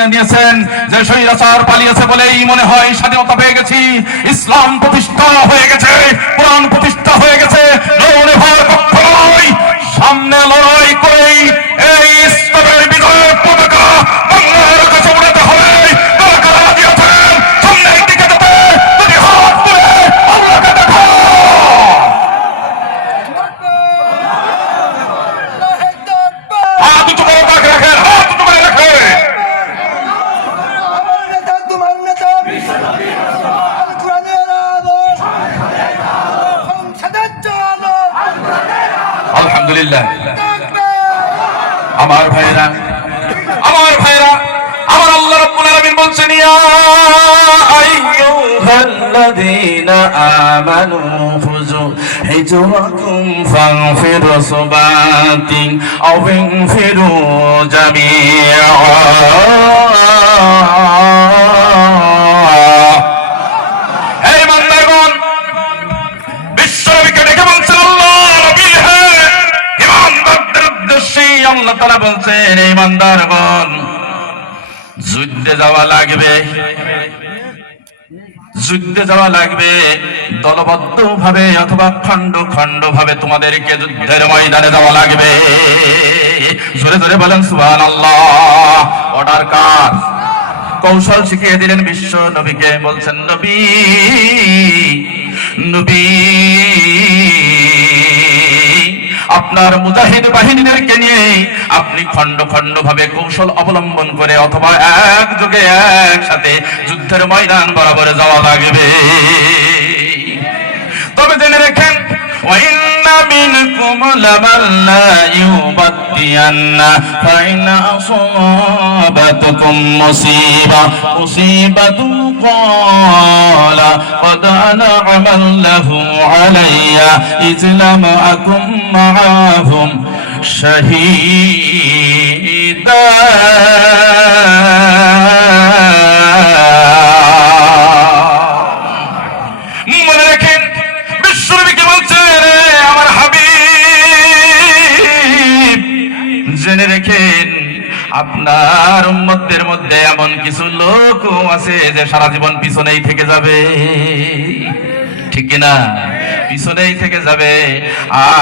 নিয়ে নিয়েছেন, যে স্বৈরাচার পালিয়েছে বলেই মনে হয় স্বাধীনতা পেয়ে গেছি, ইসলাম প্রতিষ্ঠা হয়ে গেছে, কোরআন প্রতিষ্ঠা হয়ে গেছে হয় কখনোই আলহামদুলিল্লাহ। আমার ভাইরা আমার ভাইরা আমার আল্লাহ রাব্বুল আলামিন বলছেন, ইয়া আইয়ুহাল্লাযীনা আমানু খুযু হিজরাকুম ফাগফিরু সুবাতিন আও ইনফিরু জামিআ। তাআলা বলছেন ইমানদারগণ যুদ্ধে যাওয়া লাগবে। যুদ্ধে যাওয়া লাগবে। দলবদ্ধ ভাবে অথবা খণ্ড খণ্ড ভাবে তোমাদেরকে যুদ্ধের ময়দানে যাওয়া লাগবে। জোরে জোরে বলেন সুবহান আল্লাহ অর্ডার কার? কৌশল শিখিয়ে দিলেন বিশ্ব নবীকে। বলছেন, নবী নবী। আপনার মুজাহিদ বাহিনীদেরকে নিয়ে আপনি খণ্ড খণ্ড ভাবে কৌশল অবলম্বন করে অথবা এক যুগে একসাথে যুদ্ধের ময়দান বরাবর যাওয়া লাগবে তবে জেনে রেখেন وإن منكم لمن لا يبطئن فإن أصابتكم مصيبة مصيبة قال قد أنعم الله علي إذ لم أكن معهم শহীদা মনে রাখেন বিশ্বরবিকে বলছে, রে আমার হাবিব, জেনে রেখেন, আপনার উম্মতদের মধ্যে এমন কিছু লোক আছে যে সারা জীবন পিছনেই থেকে যাবে। ঠিক কিনা? পিছনেই থেকে যাবে।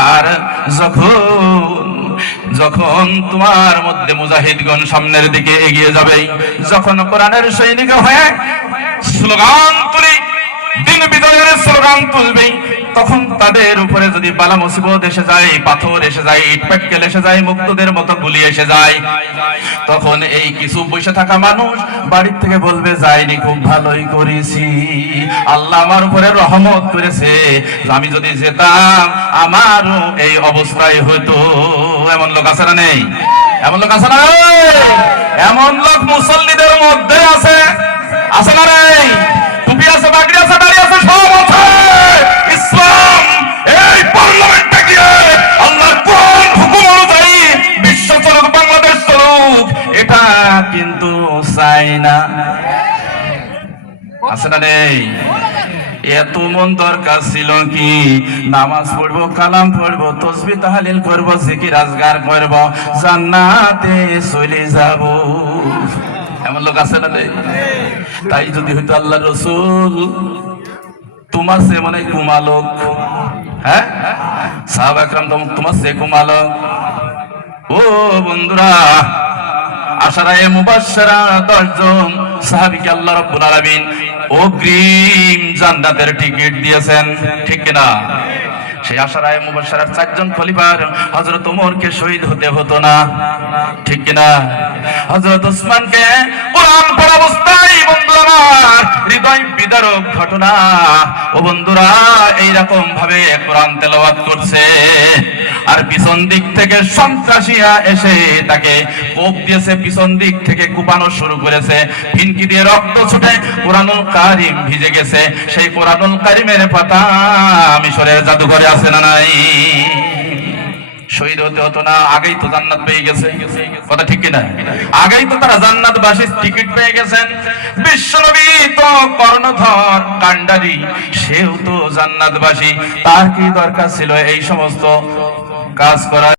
আর যখন যখন তোমার মধ্যে মুজাহিদগণ সামনের দিকে এগিয়ে যাবে, যখন কোরআনের সৈনিক হয়ে স্লোগান তুলি, দিন বিজয়ের স্লোগান তুলবে তখন তাদের উপরে যদি বালা মুসিবত এসে যায়, পাথর এসে যায়, ইট পাটকেল এসে যায়, মুক্তদের মতো গুলি এসে যায়, তখন এই কিছু বসে থাকা মানুষ বাড়ির থেকে বলবে যায়নি খুব ভালোই করেছি। আল্লাহ আমার উপরে রহমত করেছে। আমি যদি যেতাম, আমারও এই অবস্থায় হতো। এমন লোক আছে না নেই? এমন লোক আছে না? এমন আছে না নেই? এত মন দরকার ছিল কি? নামাজ পড়ব, কালাম পড়ব, তসবি তাহালিল করব, জিকির আজগার করব, জান্নাতে চলে যাব। এমন লোক আছে না নেই? তাই যদি হইতো আল্লাহ রসুল, তোমার সে মানে কুমালোক হ্যাঁ? সাহাব একরাম তোমার সে কুমালোক ও বন্ধুরা, আশারায়ে মুবাশশারা 10 জন সাহাবীকে আল্লাহ রাব্বুল আলামিন অগ্রিম জান্নাতের টিকিট দিয়েছেন, ঠিক কিনা? সেই আশারায়ে মুবাশশারার চারজন খলিফার হযরত ওমরকে শহীদ হতে হতো না, ঠিক কিনা? হযরত ওসমানকে কোরআন পড়া অবস্থায়, বন্ধু আমার, হৃদয় বিদারক ঘটনা। ও বন্ধুরা এইরকম ভাবে কোরআন তেলাওয়াত করছে। আর পিছন দিক থেকে সন্ত্রাসীরা এসে তাকে কোপ দিয়েছে, পিছন দিক থেকে কুপানো শুরু করেছে। ফিনকি দিয়ে রক্ত ছুটে কোরআনুল কারিম ভিজে গেছে। সেই কোরআনুল কারিমের পাতা মিশরের জাদুঘরে আছে না নাই? শহীদ হতে হতো না, আগেই তো জান্নাত পেয়ে গেছে। কথা ঠিক কিনা? আগেই তো তারা জান্নাত টিকিট পেয়ে গেছেন। বিশ্বনবী তো কর্ণধর কান্ডারি সেও তো জান্নাতবাসী। তার কি দরকার ছিল এই সমস্ত কাজ করা